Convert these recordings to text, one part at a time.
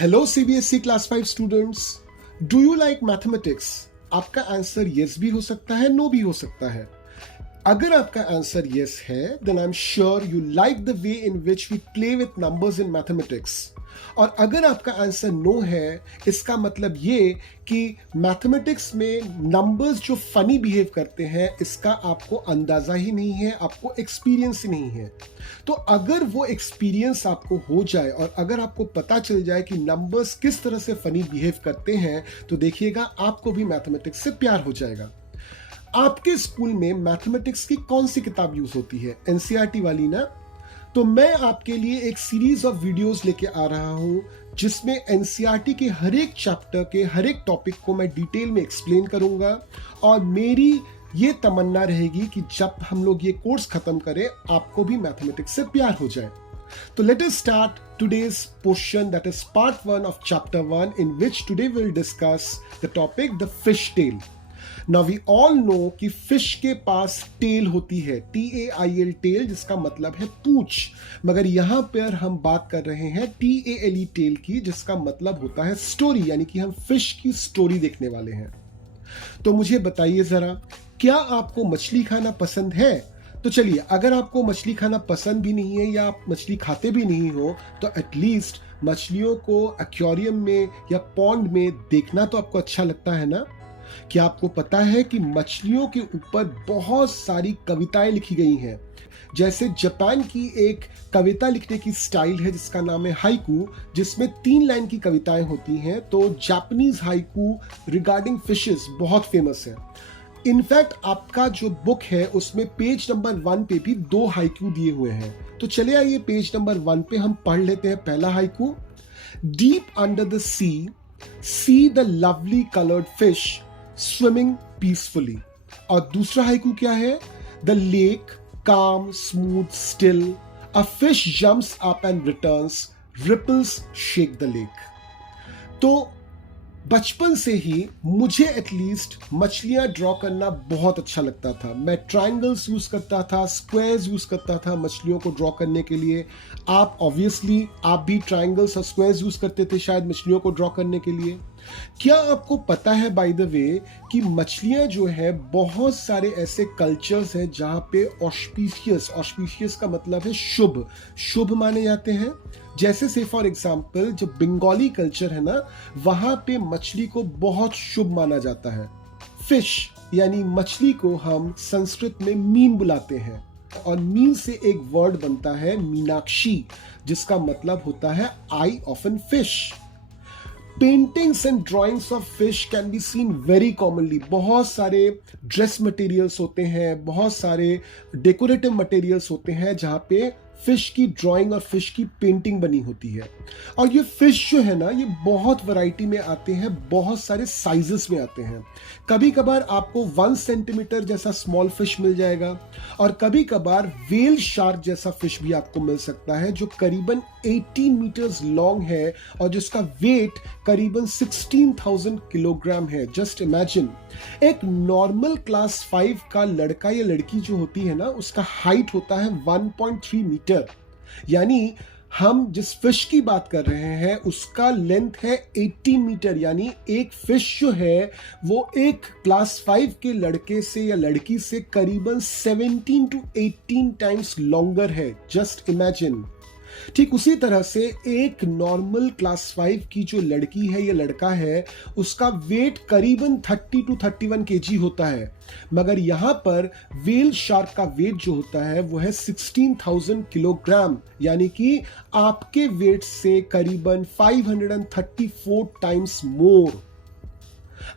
Hello CBSE class 5 students, do you like mathematics? आपका answer yes भी हो सकता है, नो भी हो सकता है। अगर आपका आंसर यस है, then I am sure you like the way in which we play with numbers in mathematics. और अगर आपका आंसर नो है, इसका मतलब ये कि मैथमेटिक्स में नंबर्स जो फनी बिहेव करते हैं, इसका आपको अंदाजा ही नहीं है, आपको एक्सपीरियंस ही नहीं है। तो अगर वो एक्सपीरियंस आपको हो जाए और अगर आपको पता चल जाए कि नंबर्स किस तरह से फनी बिहेव करते हैं, तो देखिएगा आपको भी मैथमेटिक्स से प्यार हो जाएगा। आपके स्कूल में मैथमेटिक्स की कौन सी किताब यूज होती है? एनसीईआरटी वाली ना? तो मैं आपके लिए एक सीरीज ऑफ वीडियोस लेके आ रहा हूं जिसमें एनसीईआरटी के हर एक चैप्टर के हर एक टॉपिक को मैं डिटेल में एक्सप्लेन करूंगा। और मेरी ये तमन्ना रहेगी कि जब हम लोग ये कोर्स खत्म करें, आपको भी मैथमेटिक्स से प्यार हो जाए। तो let us start today's portion, that is part 1 of chapter 1, in which today we'll discuss the topic the fish tail. Now we all know कि फिश के पास टेल होती है, TAIL टेल, जिसका मतलब है पूंछ। मगर यहां पर हम बात कर रहे हैं TALE टेल की, जिसका मतलब होता है स्टोरी, यानी कि हम फिश की स्टोरी देखने वाले हैं। तो मुझे बताइए जरा, क्या आपको मछली खाना पसंद है? तो चलिए, अगर आपको मछली खाना पसंद भी नहीं है या आप मछली खाते भी नहीं हो, तो एटलीस्ट मछलियों को एक्वेरियम में या पॉन्ड में देखना तो आपको अच्छा लगता है ना? क्या आपको पता है कि मछलियों के ऊपर बहुत सारी कविताएं लिखी गई हैं? जैसे जापान की एक कविता लिखने की स्टाइल है जिसका नाम है हाइकू, जिसमें 3 लाइन की कविताएं होती हैं। तो जापानीज हाइकू रिगार्डिंग फिशेस बहुत फेमस है। इनफैक्ट आपका जो बुक है उसमें पेज नंबर 1 पे भी 2 हाइकू दिए हुए हैं। तो चले आइए, पेज नंबर 1 पे हम पढ़ लेते हैं पहला haiku. Deep under the see the lovely coloured fish swimming peacefully. और दूसरा हाइकू क्या है? The lake calm, smooth, still, a fish jumps up and returns, ripples shake the lake. तो बचपन से ही मुझे एटलीस्ट मछलियां ड्रॉ करना बहुत अच्छा लगता था। मैं ट्रायंगल्स यूज करता था, स्क्वायर्स यूज करता था मछलियों को ड्रॉ करने के लिए। आप ऑब्वियसली आप भी ट्रायंगल्स और स्क्वायर्स यूज करते थे शायद मछलियों को ड्रॉ करने के लिए। क्या आपको पता है बाय द वे कि मछलियां जो है, बहुत सारे ऐसे कल्चर्स हैं जहां पे ऑस्पिशियस का मतलब है शुभ, शुभ माने जाते हैं। जैसे से फॉर एग्जांपल जो बंगाली कल्चर है ना, वहां पे मछली को बहुत शुभ माना जाता है। फिश यानी मछली को हम संस्कृत में मीन बुलाते हैं, और मीन से एक वर्ड बनता है मीनाक्षी, जिसका मतलब होता है eye of an fish. Paintings and drawings of fish can be seen very commonly. बहुत सारे ड्रेस मटेरियल्स होते हैं, बहुत सारे डेकोरेटिव मटेरियल्स होते हैं जहां पे फिश की ड्राइंग और फिश की पेंटिंग बनी होती है। और ये फिश जो है ना, ये बहुत वैरायटी में आते हैं, बहुत सारे साइजेस में आते हैं। कभी कभार आपको 1 सेंटीमीटर जैसा स्मॉल फिश मिल जाएगा, और कभी कभार वेल शार्क जैसा फिश भी आपको मिल सकता है, जो करीबन 18 मीटर्स लॉन्ग है और जिसका वेट करीबन 16,000 किलोग्राम है। जस्ट इमेजिन, एक नॉर्मल क्लास 5 का लड़का या लड़की जो होती है ना, उसका हाइट होता है 1.3 मीटर। यानी हम जिस फिश की बात कर रहे हैं उसका लेंथ है 18 मीटर। यानी एक फिश जो है वो एक क्लास 5 के लड़के से या लड़की से करीबन 17 to 18 टाइम्स लॉन्गर है। Just imagine. ठीक उसी तरह से एक नॉर्मल क्लास 5 की जो लड़की है या लड़का है, उसका वेट करीबन 30 to 31 केजी होता है। मगर यहां पर वेल शार्क का वेट जो होता है वो है 16,000 किलोग्राम, यानी कि आपके वेट से करीबन 534 टाइम्स मोर।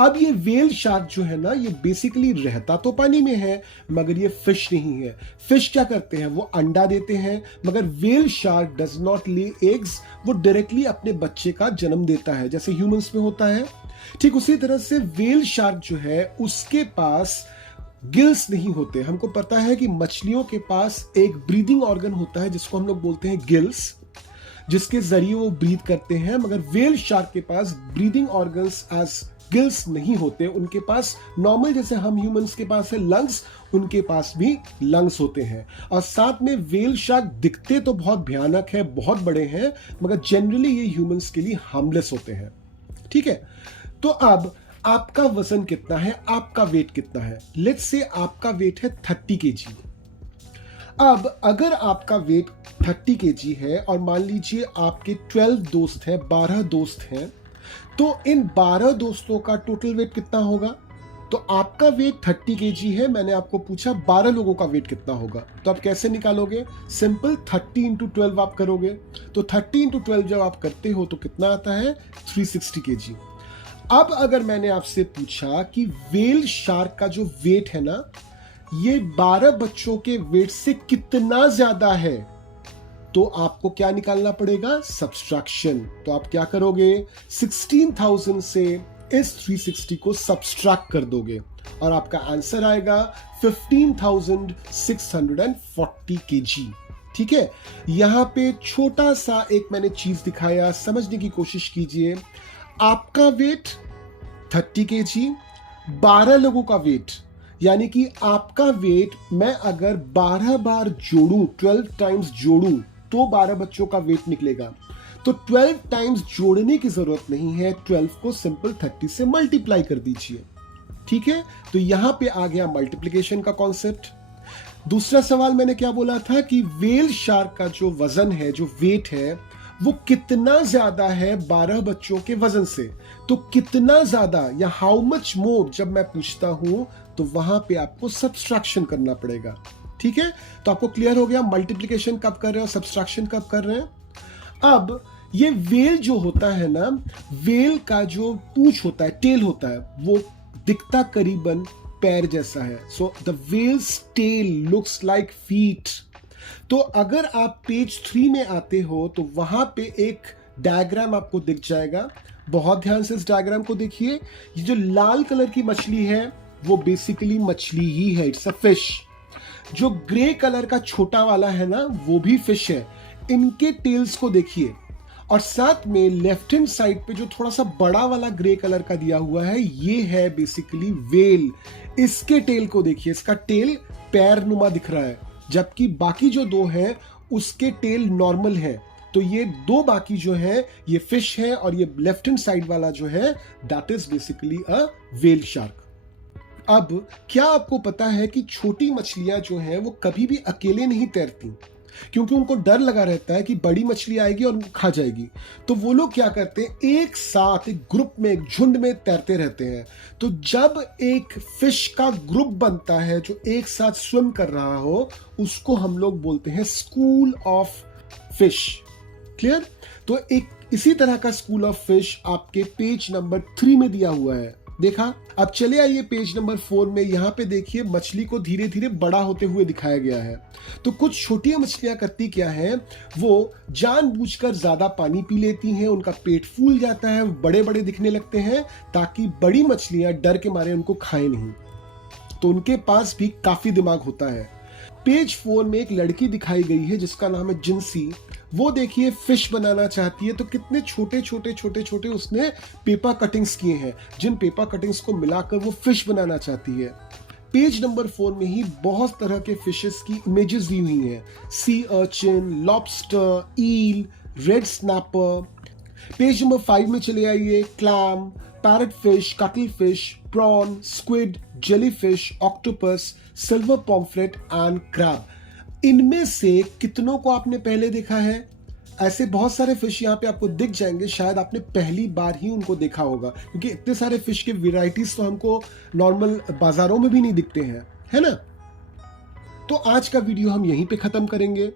अब ये वेल शार्क जो है ना, ये बेसिकली रहता तो पानी में है, मगर ये फिश नहीं है। फिश क्या करते हैं? वो अंडा देते हैं, मगर whale shark does not lay eggs, वो डायरेक्टली अपने बच्चे का जन्म देता है, जैसे ह्यूमंस में होता है। ठीक उसी तरह से वेल शार्क जो है, उसके पास गिल्स नहीं होते। हमको पता है कि मछलियों के पास एक ब्रीदिंग ऑर्गन होता है जिसको हम लोग बोलते हैं गिल्स, जिसके जरिए वो ब्रीथ करते हैं। मगर वेल शार्क के पास ब्रीदिंग ऑर्गन्स एज गिल्स नहीं होते, उनके पास नॉर्मल जैसे हम ह्यूमंस के पास है लंग्स, उनके पास भी लंग्स होते हैं। और साथ में व्हेल शार्क दिखते तो बहुत भयानक है, बहुत बड़े हैं, मगर जनरली ये ह्यूमंस के लिए हार्मलेस होते हैं। ठीक है, तो अब आपका वजन कितना है, आपका वेट कितना है? लेट्स से आपका वेट है 30 kg। अब अगर आपका वेट 30 kg है और मान लीजिए आपके 12 दोस्त हैं, 12 दोस्त हैं, तो इन 12 दोस्तों का टोटल वेट कितना होगा? तो आपका वेट 30 kg है, मैंने आपको पूछा 12 लोगों का वेट कितना होगा, तो आप कैसे निकालोगे? सिंपल 30 × 12 आप करोगे, तो 30 × 12 जब आप करते हो तो कितना आता है? 360 kg। अब अगर मैंने आपसे पूछा कि व्हेल शार्क का जो वेट है ना, ये 12 बच्चों के वेट से कितना ज्यादा है, तो आपको क्या निकालना पड़ेगा? सब्सट्रैक्शन। तो आप क्या करोगे? 16,000 से इस 360 को सब्सट्रैक्ट कर दोगे और आपका आंसर आएगा 15,640 kg। ठीक है, यहां पे छोटा सा एक मैंने चीज दिखाया, समझने की कोशिश कीजिए। आपका वेट 30 kg, 12 लोगों का वेट, यानी कि आपका वेट मैं अगर 12 बार जोड़ूं, 12 टाइम्स जोड़ूं, तो 12 बच्चों का वेट निकलेगा। तो 12 टाइम्स जोड़ने की जरूरत नहीं है, 12 को सिंपल 30 से मल्टीप्लाई कर दीजिए। ठीक है, तो यहां पे आ गया मल्टीप्लिकेशन का कॉन्सेप्ट। दूसरा सवाल मैंने क्या बोला था कि व्हेल शार्क का जो वजन है, जो वेट है, वो कितना ज्यादा है 12 बच्चों के वजन से। तो कितना ज्यादा या हाउ मच मोर जब मैं पूछता हूं तो वहां पे आपको सब्सट्रैक्शन करना पड़ेगा। ठीक है, तो आपको क्लियर हो गया मल्टीप्लिकेशन कब कर रहे हो, सब्सट्रैक्शन कब कर रहे हैं। अब ये वेल जो होता है ना, वेल का जो पूंछ होता है, टेल होता है, वो दिखता करीबन पैर जैसा है। So the whale's tail looks like feet. तो अगर आप पेज 3 में आते हो तो वहां पे एक डायग्राम आपको दिख जाएगा, बहुत ध्यान से इस डायग्राम को देखिए। ये जो लाल कलर की मछली है वो बेसिकली मछली ही है, इट्स अ फिश। जो ग्रे कलर का छोटा वाला है ना, वो भी फिश है। इनके टेल्स को देखिए, और साथ में लेफ्ट हैंड साइड पे जो थोड़ा सा बड़ा वाला ग्रे कलर का दिया हुआ है, ये है बेसिकली वेल। इसके टेल को देखिए, इसका टेल पैर नुमा दिख रहा है, जबकि बाकी जो दो हैं उसके टेल नॉर्मल है। तो ये दो बाकी जो है ये फिश है, और ये लेफ्ट हैंड साइड वाला जो है that is basically a whale shark. अब क्या आपको पता है कि छोटी मछलियां जो हैं वो कभी भी अकेले नहीं तैरती, क्योंकि उनको डर लगा रहता है कि बड़ी मछली आएगी और उनको खा जाएगी। तो वो लोग क्या करते हैं, एक साथ एक ग्रुप में, एक झुंड में तैरते रहते हैं। तो जब एक फिश का ग्रुप बनता है जो एक साथ स्विम कर रहा हो, उसको हम लोग बोलते हैं स्कूल ऑफ फिश। क्लियर? तो एक इसी तरह का स्कूल ऑफ फिश आपके पेज नंबर 3 में दिया हुआ है, देखा। अब चले आइए पेज नंबर 4 में। यहां पे देखिए मछली को धीरे धीरे बड़ा होते हुए दिखाया गया है। तो कुछ छोटी मछलियां करती क्या है, वो जानबूझकर ज्यादा पानी पी लेती हैं, उनका पेट फूल जाता है, बड़े बड़े दिखने लगते हैं, ताकि बड़ी मछलियां डर के मारे उनको खाएं नहीं। तो उनके पास भी काफी दिमाग होता है। पेज 4 में एक लड़की दिखाई गई है जिसका नाम है जिंसी। वो देखिए फिश बनाना चाहती है, तो कितने छोटे छोटे छोटे छोटे उसने पेपर कटिंग्स किए हैं, जिन पेपर कटिंग्स को मिलाकर वो फिश बनाना चाहती है। पेज नंबर 4 में ही बहुत तरह के फिशेस की इमेजेस दी हुई हैं, sea urchin, lobster, eel, red snapper. Page number 5 में चले आइए, clam, parrot fish, cuttlefish, prawn, squid, jellyfish, octopus, silver pomfret and crab. इनमें से कितनों को आपने पहले देखा है? ऐसे बहुत सारे फिश यहाँ पे आपको दिख जाएंगे, शायद आपने पहली बार ही उनको देखा होगा, क्योंकि इतने सारे फिश के वैरायटीज तो हमको नॉर्मल बाजारों में भी नहीं दिखते हैं, है ना। तो आज का वीडियो हम यहीं पे खत्म करेंगे।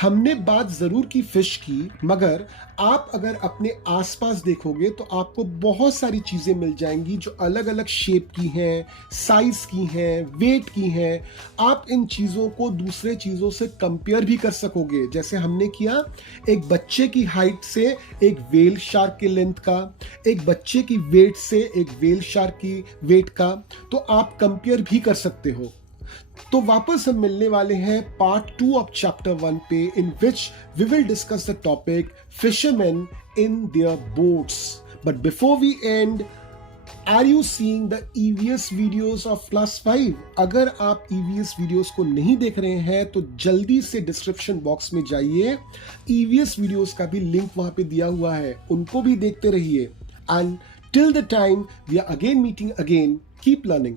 हमने बात जरूर की फिश की, मगर आप अगर अपने आसपास देखोगे तो आपको बहुत सारी चीजें मिल जाएंगी जो अलग अलग शेप की हैं, साइज की हैं, वेट की हैं। आप इन चीजों को दूसरे चीजों से कंपेयर भी कर सकोगे, जैसे हमने किया एक बच्चे की हाइट से एक वेल शार्क के लेंथ का, एक बच्चे की वेट से एक वेल शार्क की वेट का, तो आप कंपेयर भी कर सकते हो। तो वापस हम मिलने वाले हैं पार्ट 2 ऑफ चैप्टर 1 पे, in which we will discuss the topic fisherman in their boats. But before we end, are you seeing the EVS videos of class 5? अगर आप ईवीएस वीडियोस को नहीं देख रहे हैं तो जल्दी से डिस्क्रिप्शन बॉक्स में जाइए, ईवीएस वीडियोस का भी लिंक वहां पे दिया हुआ है, उनको भी देखते रहिए। And till the time we are again meeting again, keep learning.